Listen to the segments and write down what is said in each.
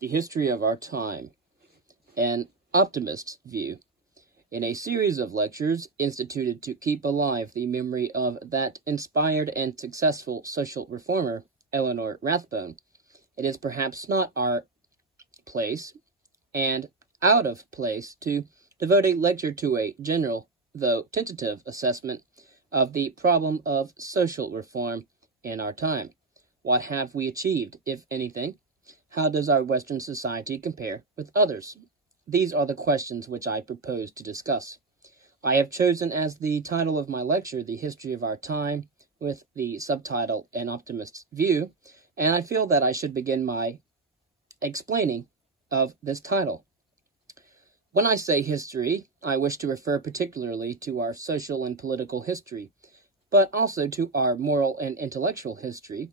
The History of Our Time, an Optimist's View, in a series of lectures instituted to keep alive the memory of that inspired and successful social reformer, Eleanor Rathbone. It is perhaps not our place, and out of place, to devote a lecture to a general, though tentative, assessment of the problem of social reform in our time. What have we achieved, if anything? How does our Western society compare with others? These are the questions which I propose to discuss. I have chosen as the title of my lecture The History of Our Time, with the subtitle An Optimist's View, and I feel that I should begin my explaining of this title. When I say history, I wish to refer particularly to our social and political history, but also to our moral and intellectual history.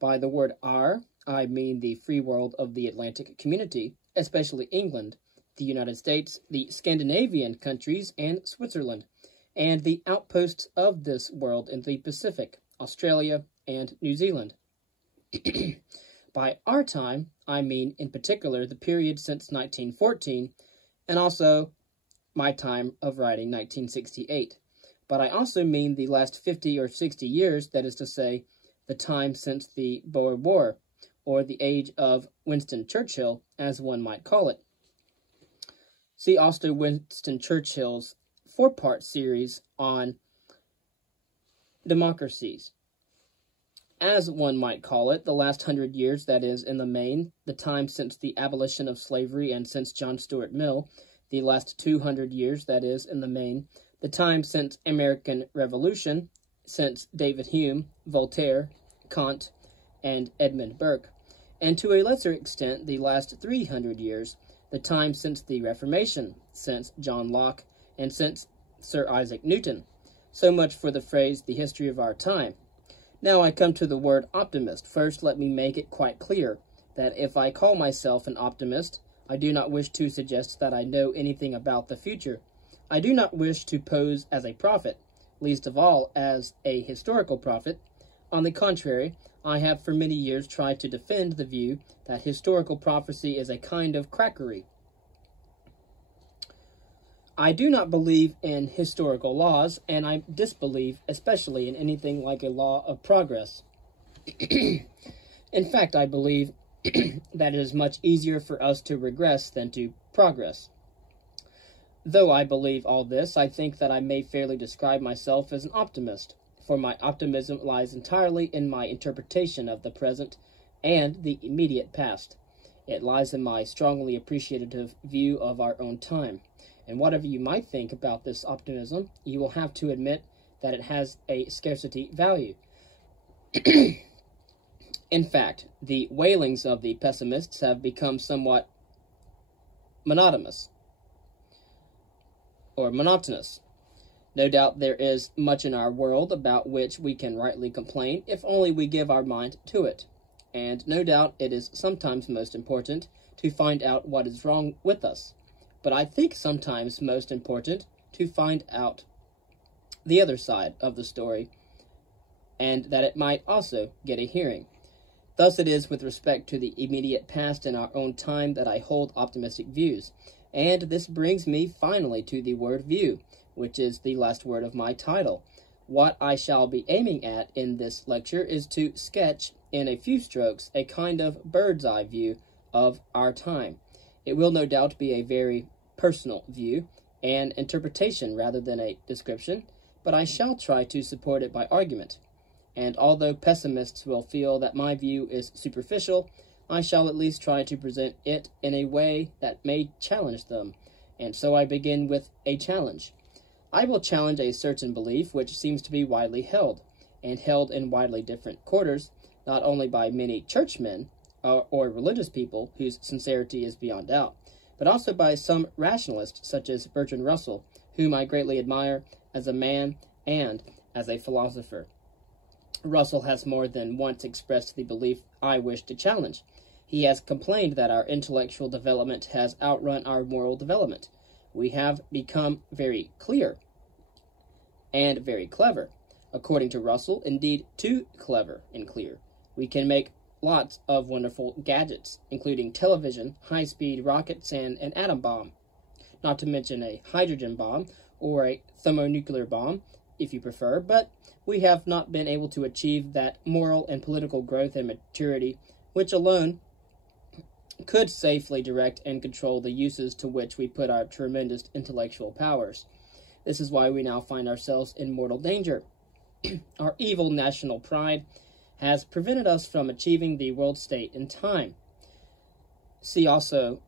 By the word our, I mean the free world of the Atlantic community, especially England, the United States, the Scandinavian countries, and Switzerland, and the outposts of this world in the Pacific, Australia, and New Zealand. By our time, I mean in particular the period since 1914, and also my time of writing, 1968. But I also mean the last 50 or 60 years, that is to say, the time since the Boer War, or the age of Winston Churchill, as one might call it. See also Winston Churchill's 4-part series on democracies. As one might call it, the last 100 years, that is, in the main, the time since the abolition of slavery and since John Stuart Mill, the last 200 years, that is, in the main, the time since American Revolution, since David Hume, Voltaire, Kant, and Edmund Burke, and to a lesser extent, the last 300 years, the time since the Reformation, since John Locke, and since Sir Isaac Newton. So much for the phrase, the history of our time. Now I come to the word optimist. First, let me make it quite clear that if I call myself an optimist, I do not wish to suggest that I know anything about the future. I do not wish to pose as a prophet, least of all as a historical prophet. On the contrary, I have for many years tried to defend the view that historical prophecy is a kind of quackery. I do not believe in historical laws, and I disbelieve especially in anything like a law of progress. In fact, I believe that it is much easier for us to regress than to progress. Though I believe all this, I think that I may fairly describe myself as an optimist, for my optimism lies entirely in my interpretation of the present and the immediate past. It lies in my strongly appreciative view of our own time. And whatever you might think about this optimism, you will have to admit that it has a scarcity value. In fact, the wailings of the pessimists have become somewhat monotonous. No doubt there is much in our world about which we can rightly complain if only we give our mind to it. And no doubt it is sometimes most important to find out what is wrong with us. But I think sometimes most important to find out the other side of the story, and that it might also get a hearing. Thus it is with respect to the immediate past in our own time that I hold optimistic views. And this brings me finally to the word view, which is the last word of my title. What I shall be aiming at in this lecture is to sketch, in a few strokes, a kind of bird's-eye view of our time. It will no doubt be a very personal view, an interpretation rather than a description, but I shall try to support it by argument. And although pessimists will feel that my view is superficial, I shall at least try to present it in a way that may challenge them. And so I begin with a challenge. I will challenge a certain belief which seems to be widely held, and held in widely different quarters, not only by many churchmen or religious people whose sincerity is beyond doubt, but also by some rationalists such as Bertrand Russell, whom I greatly admire as a man and as a philosopher. Russell has more than once expressed the belief I wish to challenge. He has complained that our intellectual development has outrun our moral development. We have become very clear and very clever. According to Russell, indeed too clever and clear. We can make lots of wonderful gadgets, including television, high-speed rockets, and an atom bomb, not to mention a hydrogen bomb or a thermonuclear bomb, if you prefer, but we have not been able to achieve that moral and political growth and maturity which alone could safely direct and control the uses to which we put our tremendous intellectual powers. This is why we now find ourselves in mortal danger. Our evil national pride has prevented us from achieving the world state in time. See also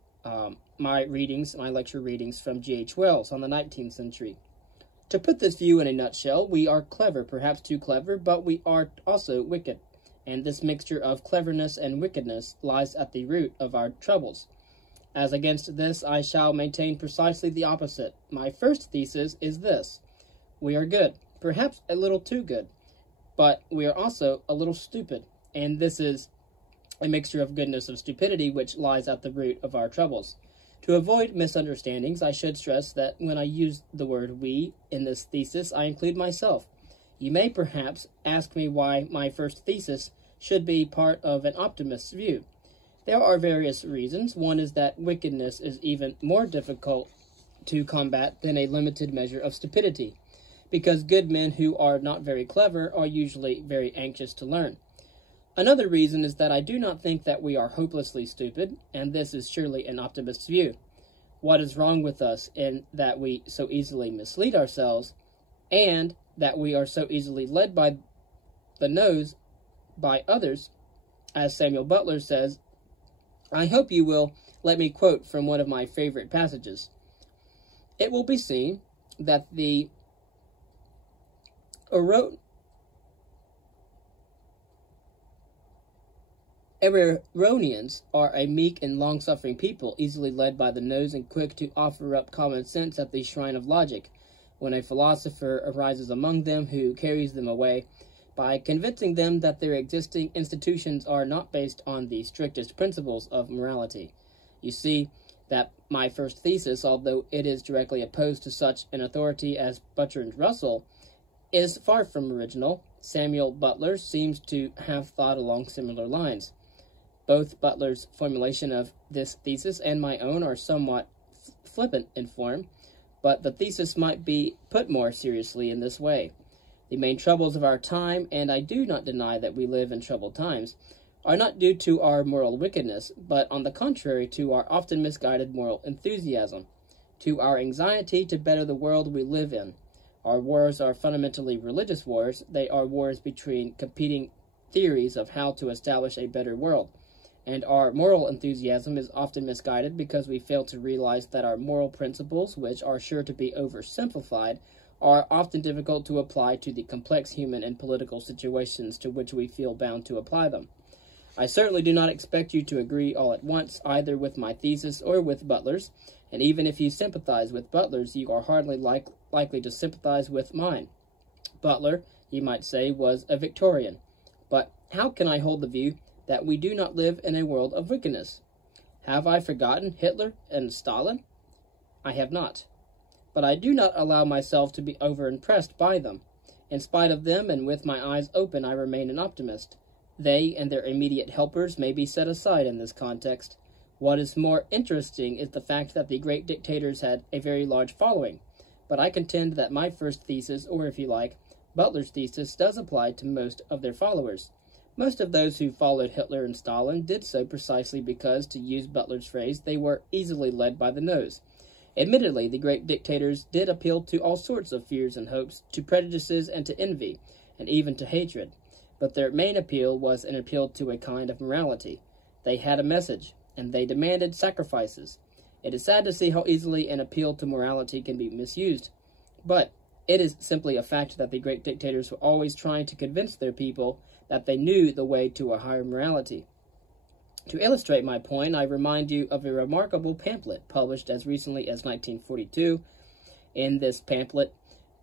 my lecture readings from G.H. Wells on the 19th century. To put this view in a nutshell, we are clever, perhaps too clever, but we are also wicked, and this mixture of cleverness and wickedness lies at the root of our troubles. As against this, I shall maintain precisely the opposite. My first thesis is this: we are good, perhaps a little too good, but we are also a little stupid, and this is a mixture of goodness and stupidity which lies at the root of our troubles. To avoid misunderstandings, I should stress that when I use the word we in this thesis, I include myself. You may perhaps ask me why my first thesis should be part of an optimist's view. There are various reasons. One is that wickedness is even more difficult to combat than a limited measure of stupidity, because good men who are not very clever are usually very anxious to learn. Another reason is that I do not think that we are hopelessly stupid, and this is surely an optimist's view. What is wrong with us in that we so easily mislead ourselves, and that we are so easily led by the nose by others, as Samuel Butler says? I hope you will let me quote from one of my favorite passages. It will be seen that the Eronians are a meek and long-suffering people, easily led by the nose and quick to offer up common sense at the shrine of logic, when a philosopher arises among them who carries them away by convincing them that their existing institutions are not based on the strictest principles of morality. You see that my first thesis, although it is directly opposed to such an authority as Bertrand Russell, is far from original. Samuel Butler seems to have thought along similar lines. Both Butler's formulation of this thesis and my own are somewhat flippant in form, but the thesis might be put more seriously in this way. The main troubles of our time, and I do not deny that we live in troubled times, are not due to our moral wickedness, but on the contrary to our often misguided moral enthusiasm, to our anxiety to better the world we live in. Our wars are fundamentally religious wars. They are wars between competing theories of how to establish a better world. And our moral enthusiasm is often misguided because we fail to realize that our moral principles, which are sure to be oversimplified, are often difficult to apply to the complex human and political situations to which we feel bound to apply them. I certainly do not expect you to agree all at once, either with my thesis or with Butler's, and even if you sympathize with Butler's, you are hardly likely to sympathize with mine. Butler, you might say, was a Victorian. But how can I hold the view that we do not live in a world of wickedness? Have I forgotten Hitler and Stalin? I have not. But I do not allow myself to be over-impressed by them. In spite of them, and with my eyes open, I remain an optimist. They and their immediate helpers may be set aside in this context. What is more interesting is the fact that the great dictators had a very large following. But I contend that my first thesis, or if you like, Butler's thesis, does apply to most of their followers. Most of those who followed Hitler and Stalin did so precisely because, to use Butler's phrase, they were easily led by the nose. Admittedly, the great dictators did appeal to all sorts of fears and hopes, to prejudices and to envy, and even to hatred. But their main appeal was an appeal to a kind of morality. They had a message, and they demanded sacrifices. It is sad to see how easily an appeal to morality can be misused. But it is simply a fact that the great dictators were always trying to convince their people that they knew the way to a higher morality. To illustrate my point, I remind you of a remarkable pamphlet published as recently as 1942. In this pamphlet,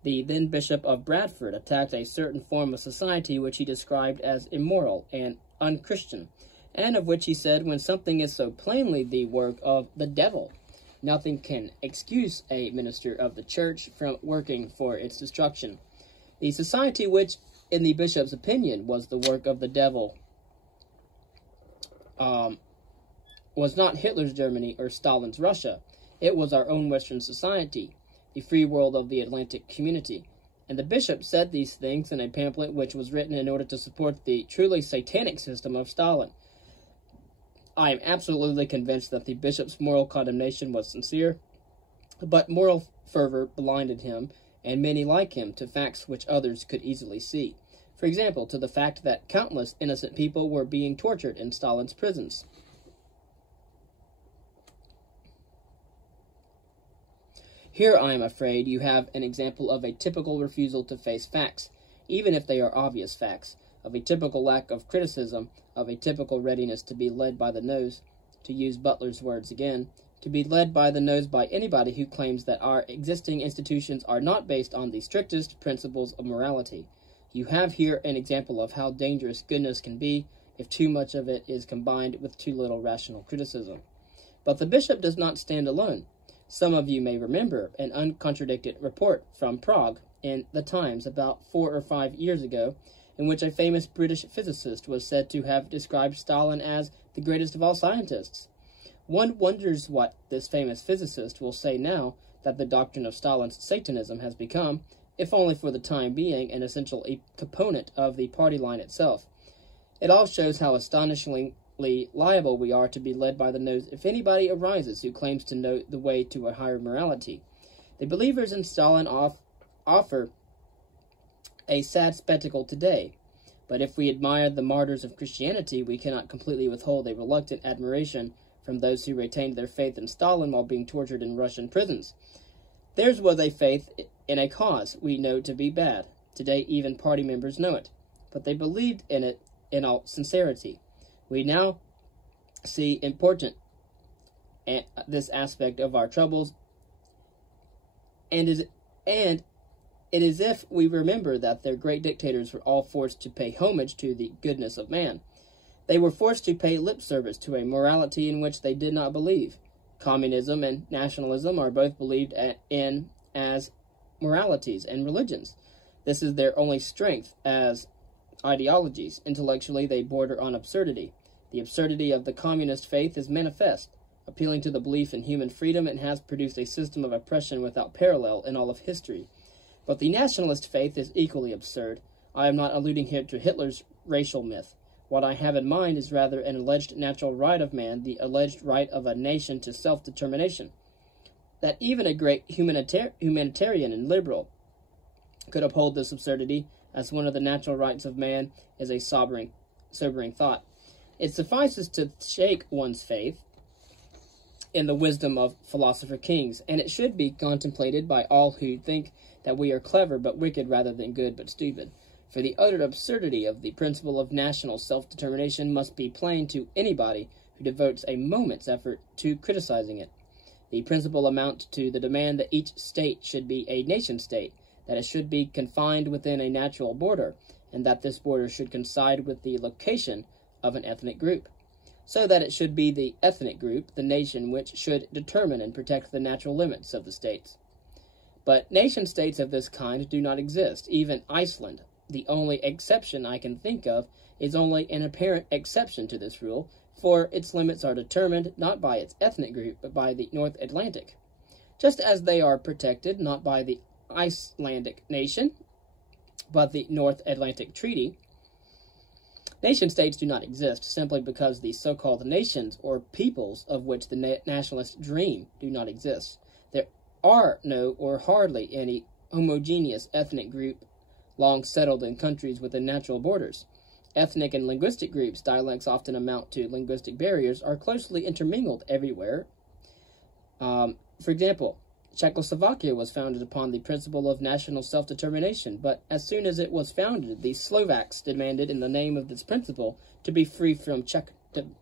the then Bishop of Bradford attacked a certain form of society which he described as immoral and unchristian, and of which he said, when something is so plainly the work of the devil, nothing can excuse a minister of the church from working for its destruction. The society which, in the bishop's opinion, was the work of the devil was not Hitler's Germany or Stalin's Russia. It was our own Western society, the free world of the Atlantic community. And the bishop said these things in a pamphlet which was written in order to support the truly satanic system of Stalin. I am absolutely convinced that the bishop's moral condemnation was sincere, but moral fervor blinded him, and many like him, to facts which others could easily see. For example, to the fact that countless innocent people were being tortured in Stalin's prisons. Here, I am afraid, you have an example of a typical refusal to face facts, even if they are obvious facts, of a typical lack of criticism, of a typical readiness to be led by the nose, to use Butler's words again, to be led by the nose by anybody who claims that our existing institutions are not based on the strictest principles of morality. You have here an example of how dangerous goodness can be if too much of it is combined with too little rational criticism. But the bishop does not stand alone. Some of you may remember an uncontradicted report from Prague in the Times about 4 or 5 years ago, in which a famous British physicist was said to have described Stalin as the greatest of all scientists. One wonders what this famous physicist will say now that the doctrine of Stalin's Satanism has become, if only for the time being, an essential component of the party line itself. It all shows how astonishingly liable we are to be led by the nose if anybody arises who claims to know the way to a higher morality. The believers in Stalin offer a sad spectacle today, but if we admire the martyrs of Christianity, we cannot completely withhold a reluctant admiration from those who retained their faith in Stalin while being tortured in Russian prisons. Theirs was a faith in a cause we know to be bad. Today, even party members know it, but they believed in it in all sincerity. We now see important this aspect of our troubles, and it is if we remember that their great dictators were all forced to pay homage to the goodness of man. They were forced to pay lip service to a morality in which they did not believe. Communism and nationalism are both believed in as moralities and religions. This is their only strength as ideologies. Intellectually, they border on absurdity. The absurdity of the communist faith is manifest. Appealing to the belief in human freedom, it has produced a system of oppression without parallel in all of history. But the nationalist faith is equally absurd. I am not alluding here to Hitler's racial myth. What I have in mind is rather an alleged natural right of man, the alleged right of a nation to self-determination. That even a great humanitarian and liberal could uphold this absurdity as one of the natural rights of man is a sobering thought. It suffices to shake one's faith in the wisdom of philosopher kings, and it should be contemplated by all who think that we are clever but wicked rather than good but stupid. For the utter absurdity of the principle of national self-determination must be plain to anybody who devotes a moment's effort to criticizing it. The principle amounts to the demand that each state should be a nation-state, that it should be confined within a natural border, and that this border should coincide with the location of an ethnic group, so that it should be the ethnic group, the nation, which should determine and protect the natural limits of the states. But nation-states of this kind do not exist. Even Iceland, the only exception I can think of, is only an apparent exception to this rule, for its limits are determined not by its ethnic group, but by the North Atlantic, just as they are protected not by the Icelandic nation, but the North Atlantic Treaty. Nation-states do not exist simply because the so-called nations or peoples of which the nationalists dream do not exist. There are no or hardly any homogeneous ethnic group long settled in countries within natural borders. Ethnic and linguistic groups, dialects often amount to linguistic barriers, are closely intermingled everywhere. For example, Czechoslovakia was founded upon the principle of national self-determination, but as soon as it was founded, the Slovaks demanded, in the name of this principle, to be free from Czech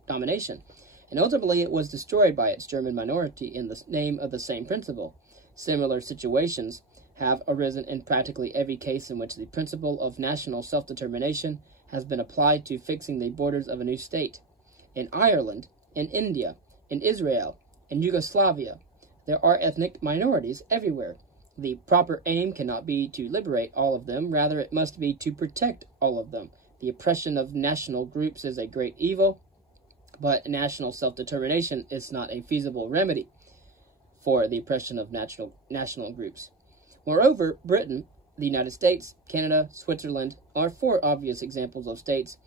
domination, and ultimately it was destroyed by its German minority in the name of the same principle. Similar situations have arisen in practically every case in which the principle of national self-determination has been applied to fixing the borders of a new state. In Ireland, in India, in Israel, in Yugoslavia, there are ethnic minorities everywhere. The proper aim cannot be to liberate all of them, rather it must be to protect all of them. The oppression of national groups is a great evil, but national self-determination is not a feasible remedy for the oppression of national groups. Moreover, Britain, the United States, Canada, Switzerland are four obvious examples of states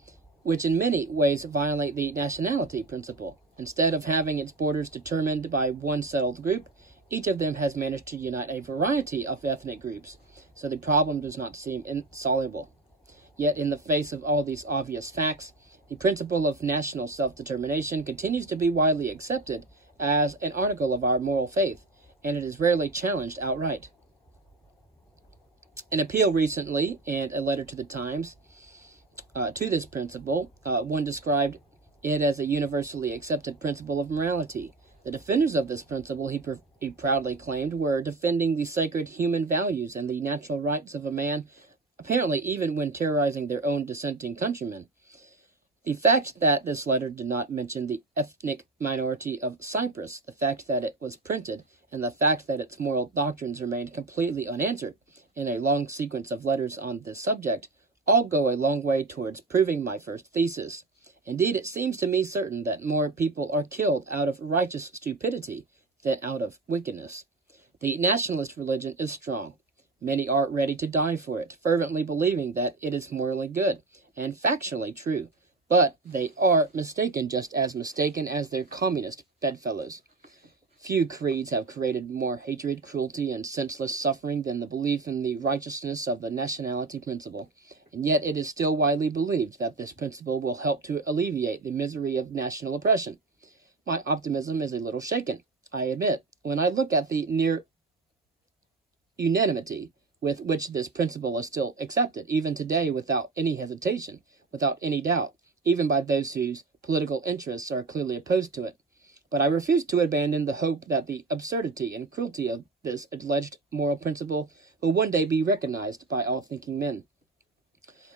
which in many ways violate the nationality principle. Instead of having its borders determined by one settled group, each of them has managed to unite a variety of ethnic groups, so the problem does not seem insoluble. Yet, in the face of all these obvious facts, the principle of national self-determination continues to be widely accepted as an article of our moral faith, and it is rarely challenged outright. An appeal recently, and a letter to the Times, to this principle, one described it as a universally accepted principle of morality. The defenders of this principle, he proudly claimed, were defending the sacred human values and the natural rights of a man, apparently even when terrorizing their own dissenting countrymen. The fact that this letter did not mention the ethnic minority of Cyprus, the fact that it was printed, and the fact that its moral doctrines remained completely unanswered in a long sequence of letters on this subject, all go a long way towards proving my first thesis. Indeed, it seems to me certain that more people are killed out of righteous stupidity than out of wickedness. The nationalist religion is strong. Many are ready to die for it, fervently believing that it is morally good and factually true. But they are mistaken, just as mistaken as their communist bedfellows. Few creeds have created more hatred, cruelty, and senseless suffering than the belief in the righteousness of the nationality principle, and yet it is still widely believed that this principle will help to alleviate the misery of national oppression. My optimism is a little shaken, I admit, when I look at the near unanimity with which this principle is still accepted, even today without any hesitation, without any doubt, even by those whose political interests are clearly opposed to it. But I refuse to abandon the hope that the absurdity and cruelty of this alleged moral principle will one day be recognized by all thinking men.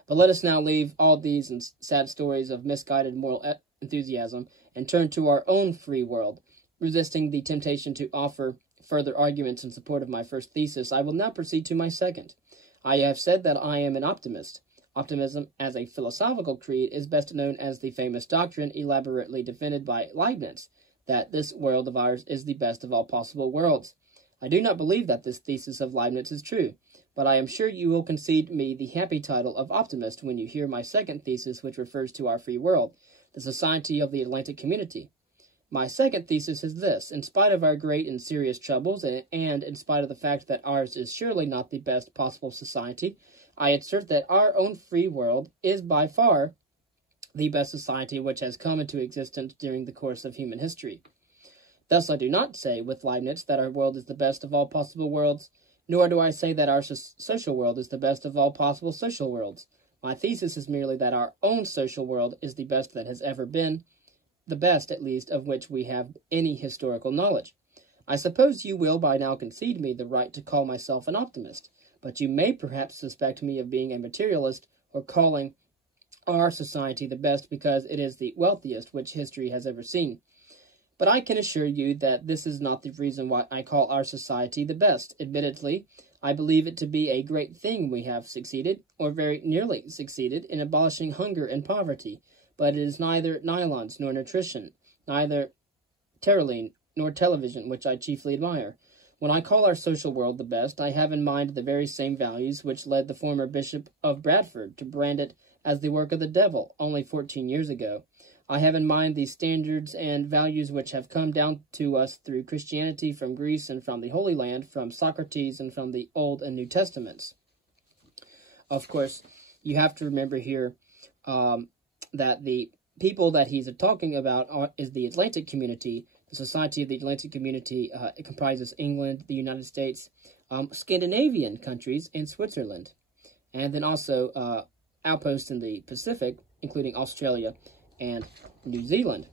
But let us now leave all these sad stories of misguided moral enthusiasm and turn to our own free world. Resisting the temptation to offer further arguments in support of my first thesis, I will now proceed to my second. I have said that I am an optimist. Optimism as a philosophical creed is best known as the famous doctrine elaborately defended by Leibniz, that this world of ours is the best of all possible worlds. I do not believe that this thesis of Leibniz is true, but I am sure you will concede me the happy title of optimist when you hear my second thesis, which refers to our free world, the society of the Atlantic community. My second thesis is this: in spite of our great and serious troubles, and in spite of the fact that ours is surely not the best possible society, I assert that our own free world is by far the best society which has come into existence during the course of human history. Thus I do not say with Leibniz that our world is the best of all possible worlds, nor do I say that our social world is the best of all possible social worlds. My thesis is merely that our own social world is the best that has ever been, the best, at least, of which we have any historical knowledge. I suppose you will by now concede me the right to call myself an optimist, but you may perhaps suspect me of being a materialist or calling our society the best because it is the wealthiest which history has ever seen. But I can assure you that this is not the reason why I call our society the best. Admittedly, I believe it to be a great thing we have succeeded, or very nearly succeeded, in abolishing hunger and poverty, but it is neither nylons nor nutrition, neither terroline nor television which I chiefly admire. When I call our social world the best, I have in mind the very same values which led the former Bishop of Bradford to brand it as the work of the devil only 14 years ago. I have in mind the standards and values which have come down to us through Christianity from Greece and from the Holy Land, from Socrates and from the Old and New Testaments. Of course, you have to remember here that the people that he's talking about is the Atlantic community. The Society of the Atlantic Community it comprises England, the United States, Scandinavian countries, and Switzerland. And then also outposts in the Pacific, including Australia and New Zealand.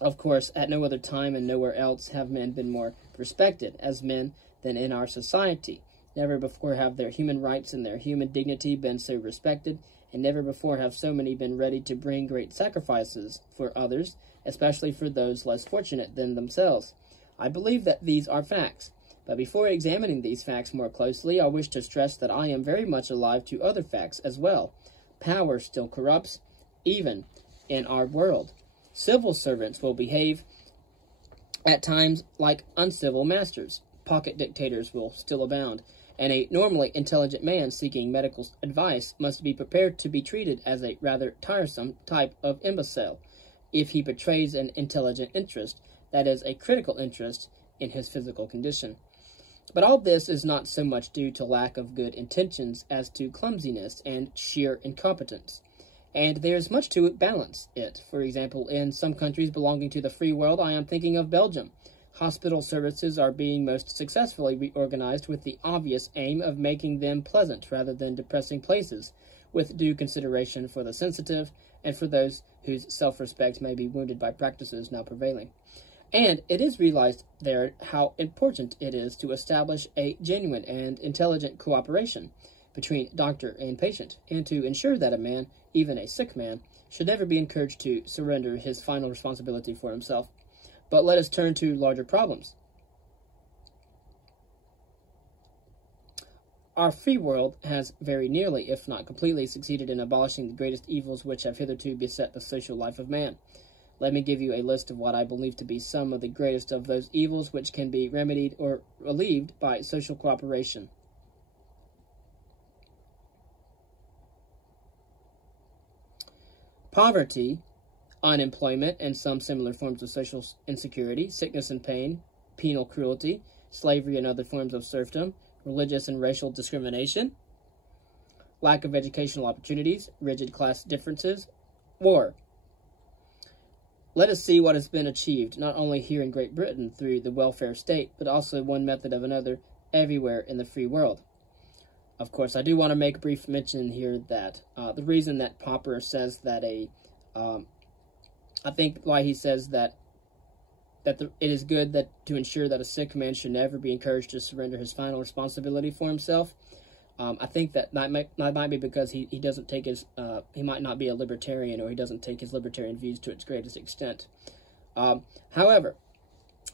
Of course, at no other time and nowhere else have men been more respected as men than in our society. Never before have their human rights and their human dignity been so respected, and never before have so many been ready to bring great sacrifices for others, especially for those less fortunate than themselves. I believe that these are facts, but before examining these facts more closely, I wish to stress that I am very much alive to other facts as well. Power still corrupts, even in our world. Civil servants will behave at times like uncivil masters. Pocket dictators will still abound, and a normally intelligent man seeking medical advice must be prepared to be treated as a rather tiresome type of imbecile if he betrays an intelligent interest, that is, a critical interest, in his physical condition. But all this is not so much due to lack of good intentions as to clumsiness and sheer incompetence. And there is much to balance it. For example, in some countries belonging to the free world, I am thinking of Belgium, hospital services are being most successfully reorganized with the obvious aim of making them pleasant rather than depressing places, with due consideration for the sensitive and for those whose self-respect may be wounded by practices now prevailing. And it is realized there how important it is to establish a genuine and intelligent cooperation between doctor and patient, and to ensure that a man, even a sick man, should never be encouraged to surrender his final responsibility for himself. But let us turn to larger problems. Our free world has very nearly, if not completely, succeeded in abolishing the greatest evils which have hitherto beset the social life of man. Let me give you a list of what I believe to be some of the greatest of those evils which can be remedied or relieved by social cooperation. Poverty, unemployment, and some similar forms of social insecurity, sickness and pain, penal cruelty, slavery and other forms of serfdom, religious and racial discrimination, lack of educational opportunities, rigid class differences, war. Let us see what has been achieved, not only here in Great Britain through the welfare state, but also one method of another everywhere in the free world. Of course, I do want to make a brief mention here that the reason that Popper says that I think why he says that it is good that to ensure that a sick man should never be encouraged to surrender his final responsibility for himself. I think that might be because he doesn't take his he might not be a libertarian, or he doesn't take his libertarian views to its greatest extent. However,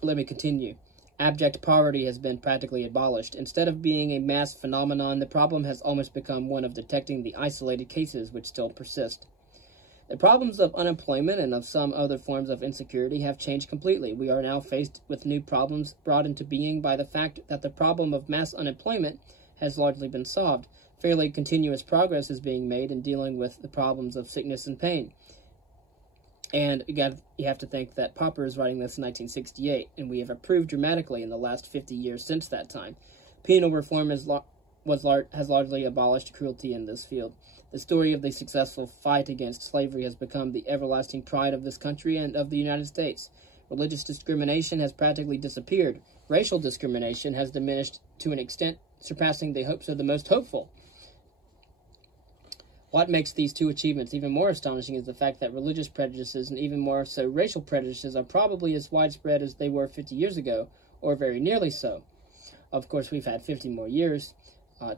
let me continue. Abject poverty has been practically abolished. Instead of being a mass phenomenon, the problem has almost become one of detecting the isolated cases which still persist. The problems of unemployment and of some other forms of insecurity have changed completely. We are now faced with new problems brought into being by the fact that the problem of mass unemployment has largely been solved. Fairly continuous progress is being made in dealing with the problems of sickness and pain. And again, you have to think that Popper is writing this in 1968, and we have improved dramatically in the last 50 years since that time. Penal reform has largely abolished cruelty in this field. The story of the successful fight against slavery has become the everlasting pride of this country and of the United States. Religious discrimination has practically disappeared. Racial discrimination has diminished to an extent surpassing the hopes of the most hopeful. What makes these two achievements even more astonishing is the fact that religious prejudices, and even more so racial prejudices, are probably as widespread as they were 50 years ago, or very nearly so. Of course, we've had 50 more years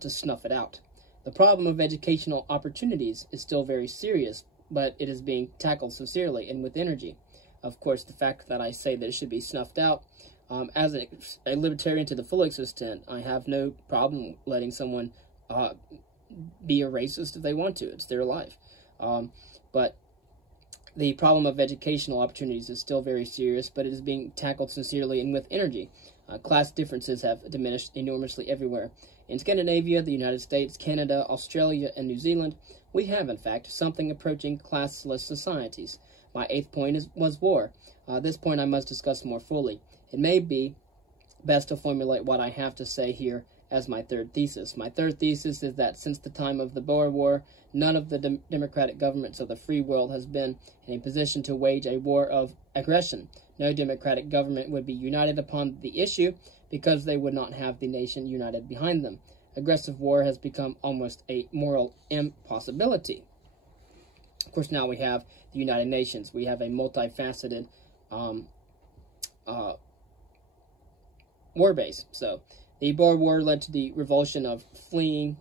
to snuff it out. The problem of educational opportunities is still very serious, but it is being tackled sincerely and with energy. Of course, the fact that I say that it should be snuffed out, as a libertarian to the full extent, I have no problem letting someone be a racist if they want to. It's their life. But the problem of educational opportunities is still very serious, but it is being tackled sincerely and with energy. Class differences have diminished enormously everywhere. In Scandinavia, the United States, Canada, Australia, and New Zealand, we have, in fact, something approaching classless societies. My eighth point was war. This point I must discuss more fully. It may be best to formulate what I have to say here as my third thesis. My third thesis is that since the time of the Boer War, none of the democratic governments of the free world has been in a position to wage a war of aggression. No democratic government would be united upon the issue because they would not have the nation united behind them. Aggressive war has become almost a moral impossibility. Of course, now we have the United Nations. We have a multifaceted war base. So the Boer War led to the revulsion of feeling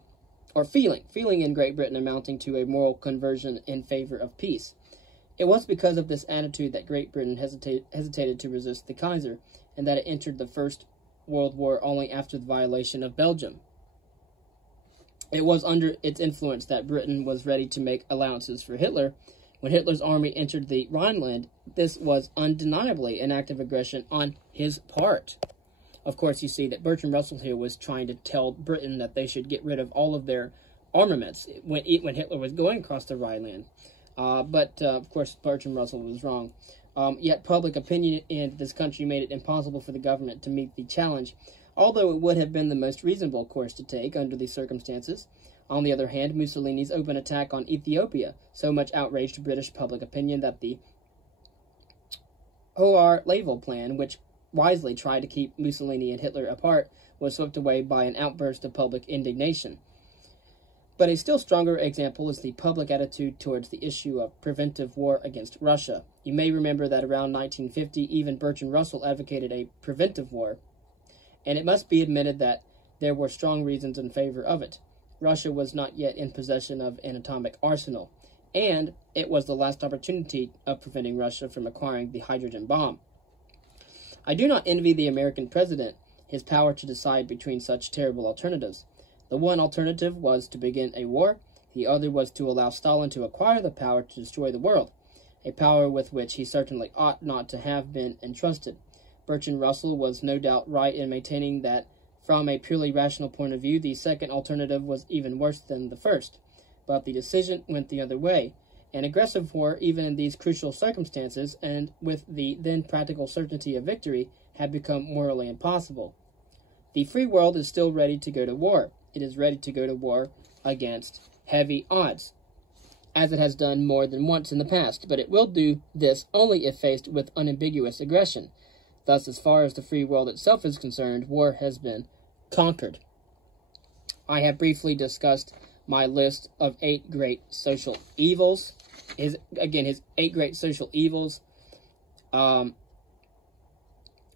in Great Britain, amounting to a moral conversion in favor of peace. It was because of this attitude that Great Britain hesitated to resist the Kaiser, and that it entered the First World War only after the violation of Belgium. It was under its influence that Britain was ready to make allowances for Hitler, When Hitler's army entered the Rhineland, this was undeniably an act of aggression on his part. Of course, you see that Bertrand Russell here was trying to tell Britain that they should get rid of all of their armaments when Hitler was going across the Rhineland. But of course, Bertrand Russell was wrong. Yet public opinion in this country made it impossible for the government to meet the challenge, although it would have been the most reasonable course to take under these circumstances. On the other hand, Mussolini's open attack on Ethiopia so much outraged British public opinion that the Hoare-Lavelle plan, which wisely tried to keep Mussolini and Hitler apart, was swept away by an outburst of public indignation. But a still stronger example is the public attitude towards the issue of preventive war against Russia. You may remember that around 1950, even Bertrand Russell advocated a preventive war, and it must be admitted that there were strong reasons in favor of it. Russia was not yet in possession of an atomic arsenal, and it was the last opportunity of preventing Russia from acquiring the hydrogen bomb. I do not envy the American president his power to decide between such terrible alternatives. The one alternative was to begin a war, the other was to allow Stalin to acquire the power to destroy the world, a power with which he certainly ought not to have been entrusted. Bertrand Russell was no doubt right in maintaining that, from a purely rational point of view, the second alternative was even worse than the first. But the decision went the other way. An aggressive war, even in these crucial circumstances, and with the then practical certainty of victory, had become morally impossible. The free world is still ready to go to war. It is ready to go to war against heavy odds, as it has done more than once in the past, but it will do this only if faced with unambiguous aggression. Thus, as far as the free world itself is concerned, war has been conquered. I have briefly discussed my list of 8 great social evils. His 8 great social evils,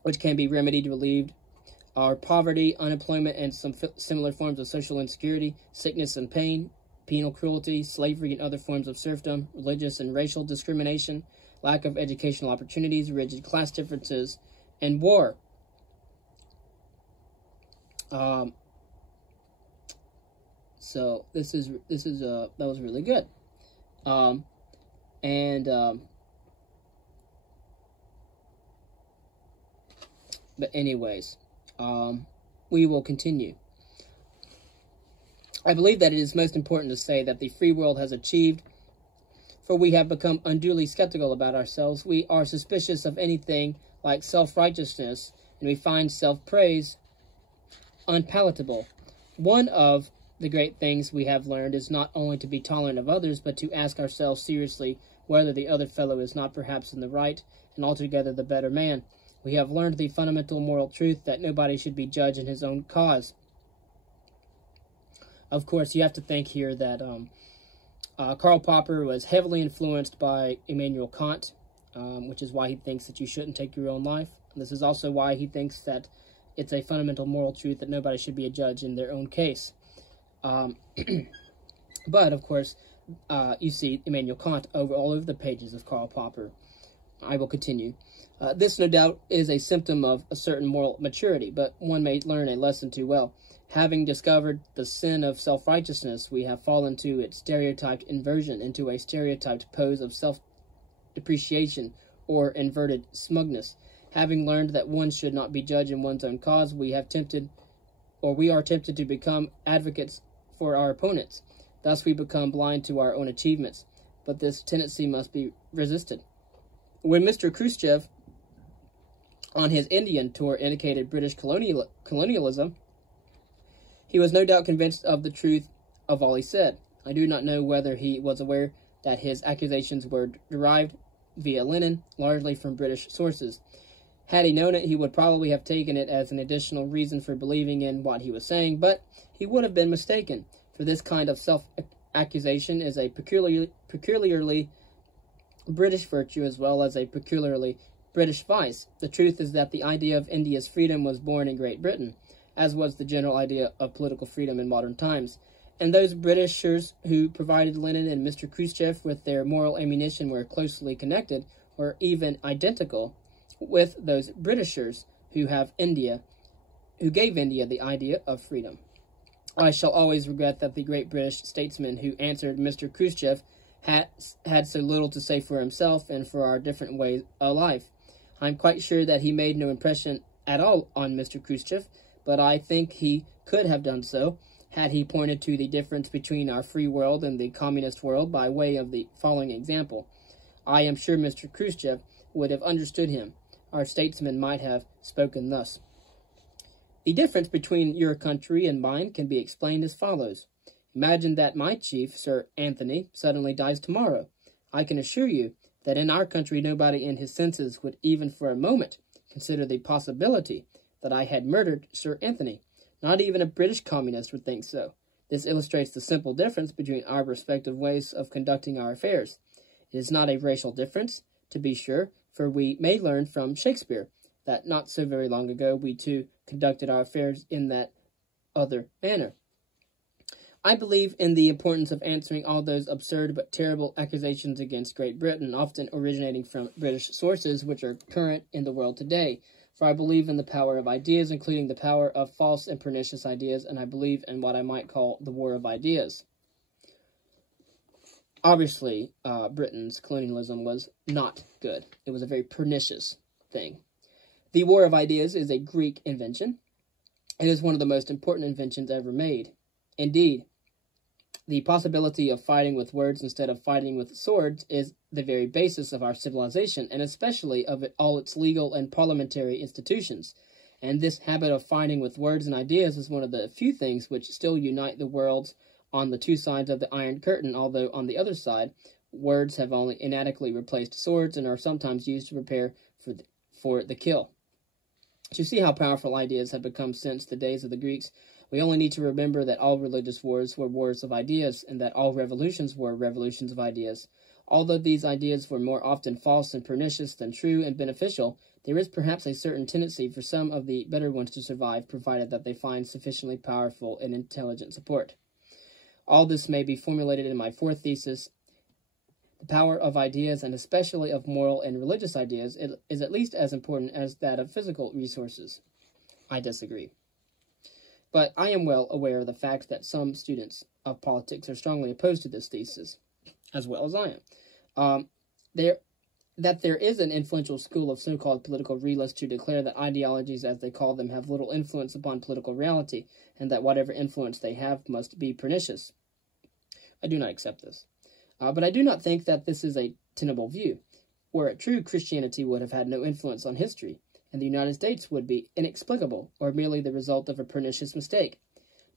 which can be remedied, relieved, are poverty, unemployment, and some similar forms of social insecurity, sickness and pain, penal cruelty, slavery and other forms of serfdom, religious and racial discrimination, lack of educational opportunities, rigid class differences, and war. So that was really good. But anyways, we will continue. I believe that it is most important to say that the free world has achieved, for we have become unduly skeptical about ourselves. We are suspicious of anything like self-righteousness, and we find self-praise unpalatable. One of the great things we have learned is not only to be tolerant of others, but to ask ourselves seriously whether the other fellow is not perhaps in the right and altogether the better man. We have learned the fundamental moral truth that nobody should be judged in his own cause. Of course, you have to think here that Karl Popper was heavily influenced by Immanuel Kant, which is why he thinks that you shouldn't take your own life. This is also why he thinks that it's a fundamental moral truth that nobody should be a judge in their own case. But, of course, you see Immanuel Kant all over the pages of Karl Popper. I will continue. This, no doubt, is a symptom of a certain moral maturity, but one may learn a lesson too well. Having discovered the sin of self-righteousness, we have fallen to its stereotyped inversion into a stereotyped pose of self-depreciation or inverted smugness. Having learned that one should not be judged in one's own cause, we are tempted to become advocates for our opponents. Thus we become blind to our own achievements, but this tendency must be resisted. When Mr. Khrushchev, on his Indian tour, indicated British colonialism, he was no doubt convinced of the truth of all he said. I do not know whether he was aware that his accusations were derived via Lenin, largely from British sources. Had he known it, he would probably have taken it as an additional reason for believing in what he was saying, but he would have been mistaken, for this kind of self-accusation is a peculiarly British virtue as well as a peculiarly British vice. The truth is that the idea of India's freedom was born in Great Britain, as was the general idea of political freedom in modern times. And those Britishers who provided Lenin and Mr. Khrushchev with their moral ammunition were closely connected, or even identical, with those Britishers who gave India the idea of freedom. I shall always regret that the great British statesmen who answered Mr. Khrushchev had so little to say for himself and for our different ways of life. I'm quite sure that he made no impression at all on Mr. Khrushchev, but I think he could have done so, had he pointed to the difference between our free world and the communist world by way of the following example. I am sure Mr. Khrushchev would have understood him. Our statesman might have spoken thus. The difference between your country and mine can be explained as follows. Imagine that my chief, Sir Anthony, suddenly dies tomorrow. I can assure you that in our country nobody in his senses would even for a moment consider the possibility that I had murdered Sir Anthony. Not even a British communist would think so. This illustrates the simple difference between our respective ways of conducting our affairs. It is not a racial difference, to be sure, for we may learn from Shakespeare that not so very long ago we too conducted our affairs in that other manner. I believe in the importance of answering all those absurd but terrible accusations against Great Britain, often originating from British sources which are current in the world today. For I believe in the power of ideas, including the power of false and pernicious ideas, and I believe in what I might call the war of ideas. Obviously, Britain's colonialism was not good. It was a very pernicious thing. The war of ideas is a Greek invention. It is one of the most important inventions ever made. Indeed, the possibility of fighting with words instead of fighting with swords is the very basis of our civilization, and especially of all its legal and parliamentary institutions. And this habit of fighting with words and ideas is one of the few things which still unite the worlds on the two sides of the Iron Curtain, although on the other side, words have only inadequately replaced swords and are sometimes used to prepare for the kill. To see how powerful ideas have become since the days of the Greeks, we only need to remember that all religious wars were wars of ideas, and that all revolutions were revolutions of ideas. Although these ideas were more often false and pernicious than true and beneficial, there is perhaps a certain tendency for some of the better ones to survive, provided that they find sufficiently powerful and intelligent support. All this may be formulated in my fourth thesis. The power of ideas, and especially of moral and religious ideas, is at least as important as that of physical resources. I disagree. But I am well aware of the fact that some students of politics are strongly opposed to this thesis, as well as I am. That there is an influential school of so-called political realists who declare that ideologies, as they call them, have little influence upon political reality, and that whatever influence they have must be pernicious. I do not accept this. But I do not think that this is a tenable view. Were it true, Christianity would have had no influence on history, and the United States would be inexplicable, or merely the result of a pernicious mistake.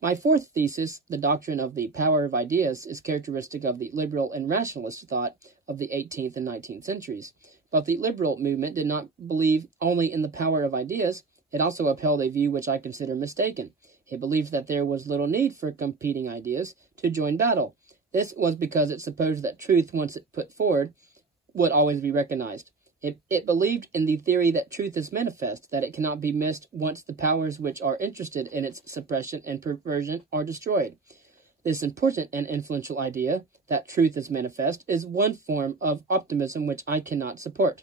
My fourth thesis, the doctrine of the power of ideas, is characteristic of the liberal and rationalist thought of the 18th and 19th centuries. But the liberal movement did not believe only in the power of ideas. It also upheld a view which I consider mistaken. It believed that there was little need for competing ideas to join battle. This was because it supposed that truth, once it put forward, would always be recognized. It believed in the theory that truth is manifest, that it cannot be missed once the powers which are interested in its suppression and perversion are destroyed. This important and influential idea, that truth is manifest, is one form of optimism which I cannot support.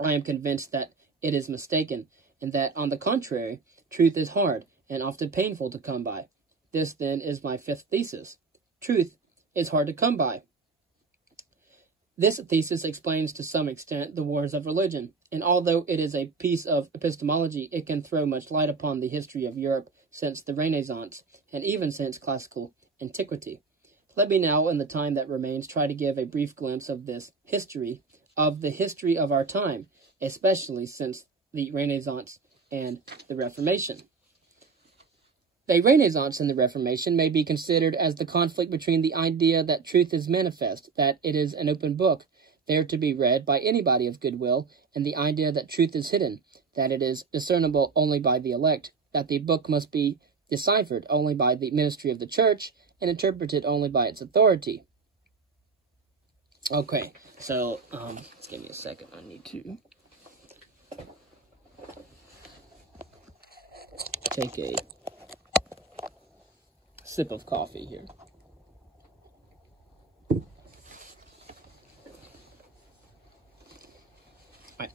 I am convinced that it is mistaken, and that, on the contrary, truth is hard and often painful to come by. This, then, is my fifth thesis. Truth is hard to come by. This thesis explains to some extent the wars of religion, and although it is a piece of epistemology, it can throw much light upon the history of Europe since the Renaissance, and even since classical antiquity. Let me now, in the time that remains, try to give a brief glimpse of this history, of the history of our time, especially since the Renaissance and the Reformation. The Renaissance and the Reformation may be considered as the conflict between the idea that truth is manifest, that it is an open book, there to be read by anybody of good will, and the idea that truth is hidden, that it is discernible only by the elect, that the book must be deciphered only by the ministry of the church, and interpreted only by its authority. Okay, so, just give me a second, I need to take a sip of coffee here.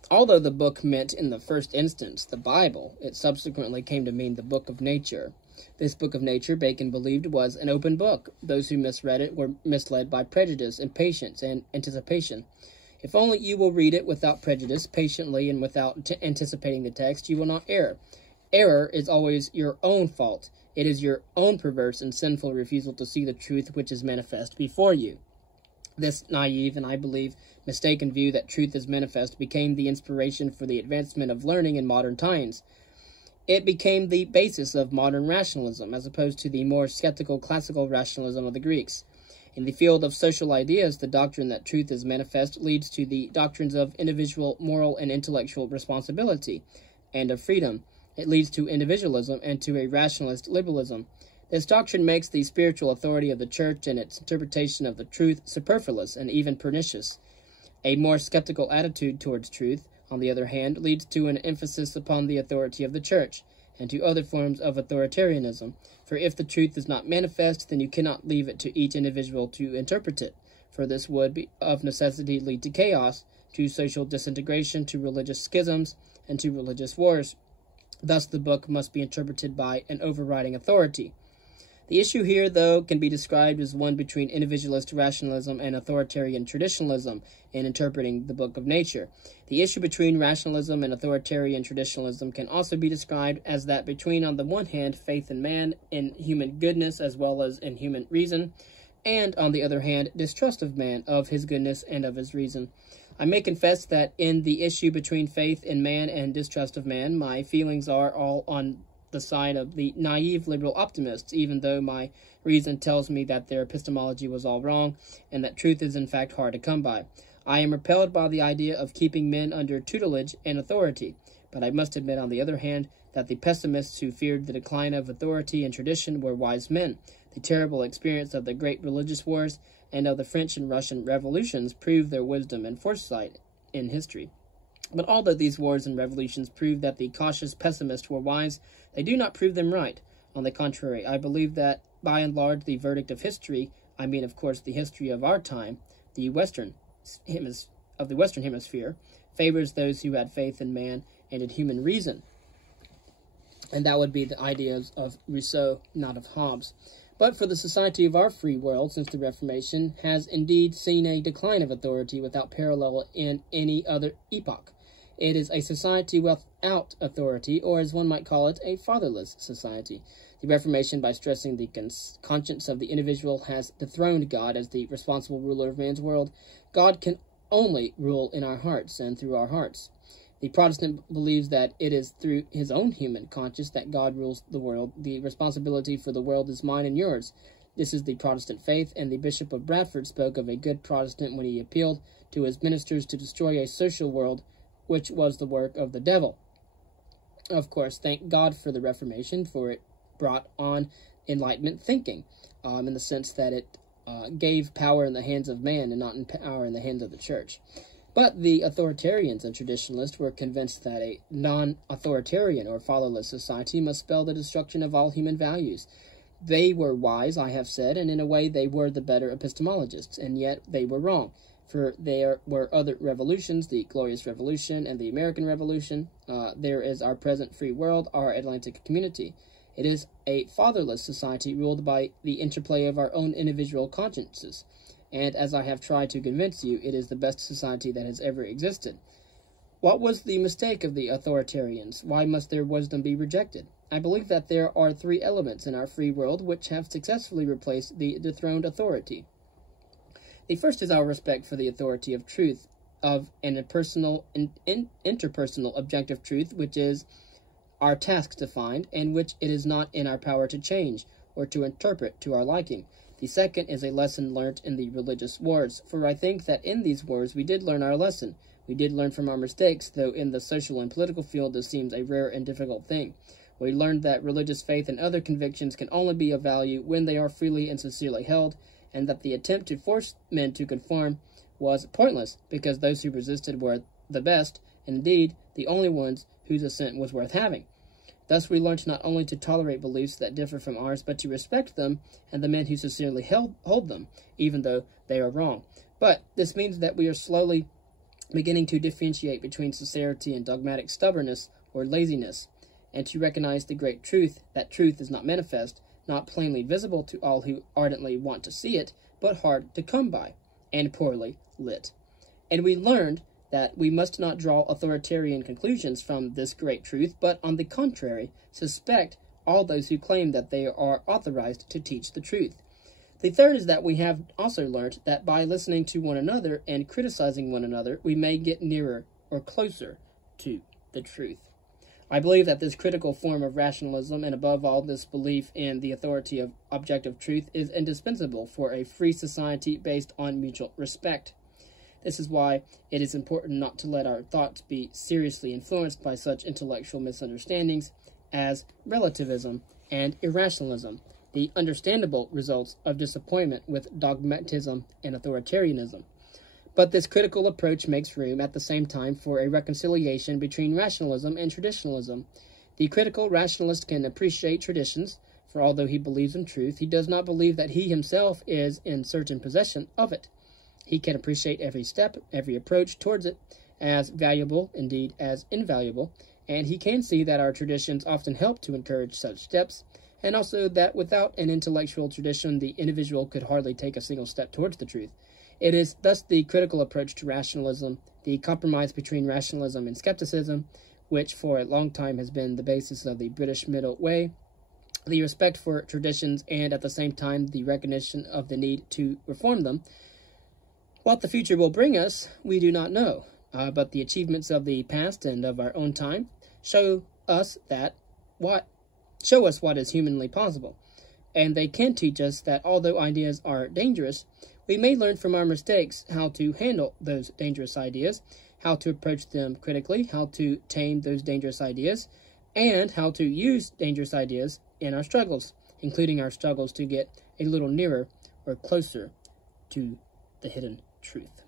Although the book meant in the first instance the Bible, it subsequently came to mean the book of nature. This book of nature, Bacon believed, was an open book. Those who misread it were misled by prejudice, impatience, and anticipation. If only you will read it without prejudice, patiently, and without anticipating the text, you will not err. Error is always your own fault. It is your own perverse and sinful refusal to see the truth which is manifest before you. This naive and, I believe, mistaken view that truth is manifest became the inspiration for the advancement of learning in modern times. It became the basis of modern rationalism, as opposed to the more skeptical classical rationalism of the Greeks. In the field of social ideas, the doctrine that truth is manifest leads to the doctrines of individual moral and intellectual responsibility, and of freedom. It leads to individualism and to a rationalist liberalism. This doctrine makes the spiritual authority of the Church and its interpretation of the truth superfluous and even pernicious. A more skeptical attitude towards truth, on the other hand, leads to an emphasis upon the authority of the Church, and to other forms of authoritarianism. For if the truth is not manifest, then you cannot leave it to each individual to interpret it, for this would be of necessity lead to chaos, to social disintegration, to religious schisms, and to religious wars. Thus the book must be interpreted by an overriding authority. The issue here, though, can be described as one between individualist rationalism and authoritarian traditionalism in interpreting the book of nature. The issue between rationalism and authoritarian traditionalism can also be described as that between, on the one hand, faith in man, in human goodness as well as in human reason, and, on the other hand, distrust of man, of his goodness and of his reason. I may confess that in the issue between faith in man and distrust of man, my feelings are all on the side of the naive liberal optimists, even though my reason tells me that their epistemology was all wrong, and that truth is in fact hard to come by. I am repelled by the idea of keeping men under tutelage and authority, but I must admit, on the other hand, that the pessimists who feared the decline of authority and tradition were wise men. The terrible experience of the great religious wars and of the French and Russian revolutions proved their wisdom and foresight in history. But although these wars and revolutions prove that the cautious pessimists were wise, they do not prove them right. On the contrary, I believe that, by and large, the verdict of history, I mean, of course, the history of our time, the Western Hemisphere, favors those who had faith in man and in human reason. And that would be the ideas of Rousseau, not of Hobbes. But for the society of our free world, since the Reformation, has indeed seen a decline of authority without parallel in any other epoch. It is a society without authority, or as one might call it, a fatherless society. The Reformation, by stressing the conscience of the individual, has dethroned God as the responsible ruler of man's world. God can only rule in our hearts and through our hearts. The Protestant believes that it is through his own human conscience that God rules the world. The responsibility for the world is mine and yours. This is the Protestant faith, and the Bishop of Bradford spoke of a good Protestant when he appealed to his ministers to destroy a social world which was the work of the devil. Of course, thank God for the Reformation, for it brought on Enlightenment thinking, in the sense that it gave power in the hands of man and not in power in the hands of the church. But the authoritarians and traditionalists were convinced that a non-authoritarian or fatherless society must spell the destruction of all human values. They were wise, I have said, and in a way they were the better epistemologists, and yet they were wrong. For there were other revolutions, the Glorious Revolution and the American Revolution. There is our present free world, our Atlantic community. It is a fatherless society ruled by the interplay of our own individual consciences. And as I have tried to convince you, it is the best society that has ever existed. What was the mistake of the authoritarians? Why must their wisdom be rejected? I believe that there are three elements in our free world which have successfully replaced the dethroned authority. The first is our respect for the authority of truth, of an impersonal and interpersonal objective truth, which is our task to find, and which it is not in our power to change or to interpret to our liking. The second is a lesson learnt in the religious wars, for I think that in these wars we did learn our lesson. We did learn from our mistakes, though in the social and political field this seems a rare and difficult thing. We learned that religious faith and other convictions can only be of value when they are freely and sincerely held, and that the attempt to force men to conform was pointless, because those who resisted were the best, and indeed the only ones whose assent was worth having. Thus we learnt not only to tolerate beliefs that differ from ours, but to respect them and the men who sincerely hold them, even though they are wrong. But this means that we are slowly beginning to differentiate between sincerity and dogmatic stubbornness or laziness. and to recognize the great truth that truth is not manifest, not plainly visible to all who ardently want to see it, but hard to come by, and poorly lit. And we learned that we must not draw authoritarian conclusions from this great truth, but on the contrary, suspect all those who claim that they are authorized to teach the truth. The third is that we have also learned that by listening to one another and criticizing one another, we may get nearer or closer to the truth. I believe that this critical form of rationalism, and above all this belief in the authority of objective truth, is indispensable for a free society based on mutual respect. This is why it is important not to let our thoughts be seriously influenced by such intellectual misunderstandings as relativism and irrationalism, the understandable results of disappointment with dogmatism and authoritarianism. But this critical approach makes room at the same time for a reconciliation between rationalism and traditionalism. The critical rationalist can appreciate traditions, for although he believes in truth, he does not believe that he himself is in certain possession of it. He can appreciate every step, every approach towards it, as valuable, indeed as invaluable, and he can see that our traditions often help to encourage such steps, and also that without an intellectual tradition, the individual could hardly take a single step towards the truth. It is thus the critical approach to rationalism, the compromise between rationalism and skepticism, which for a long time has been the basis of the British Middle Way, the respect for traditions, and at the same time the recognition of the need to reform them. What the future will bring us, we do not know, but the achievements of the past and of our own time show us what is humanly possible, and they can teach us that although ideas are dangerous, we may learn from our mistakes how to handle those dangerous ideas, how to approach them critically, how to tame those dangerous ideas, and how to use dangerous ideas in our struggles, including our struggles to get a little nearer or closer to the hidden truth.